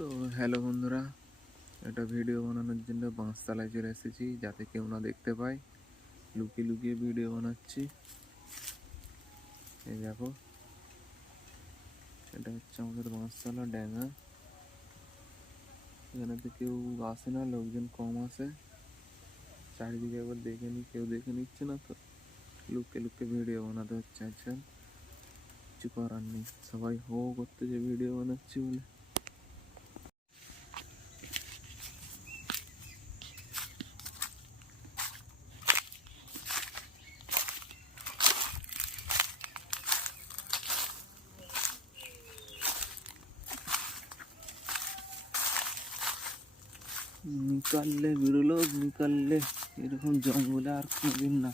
তো হ্যালো বন্ধুরা, একটা ভিডিও বানানোর জন্য বাঁশতলায় চলে এসেছি যাতে কেউ না দেখতে পায়। লুকিয়ে লুকিয়ে ভিডিও বানাচ্ছি। এই দেখো, এটা হচ্ছে আমাদের বাঁশতলা ড্যাঙ্গা। এখানে তো কেউ আসে না, লোকজন কম আসে। চারিদিকে একবার দেখে নি, কেউ দেখে নিচ্ছে না তো লুকিয়ে লুকিয়ে ভিডিও বানাতে হচ্ছে। আচ্ছা, কিছু করার নেই, সবাই হো করতে যে ভিডিও বানাচ্ছি বলে। নিকাললে বিরলো, নিকাললে এরকম জঙ্গলে আর কোনোদিন না।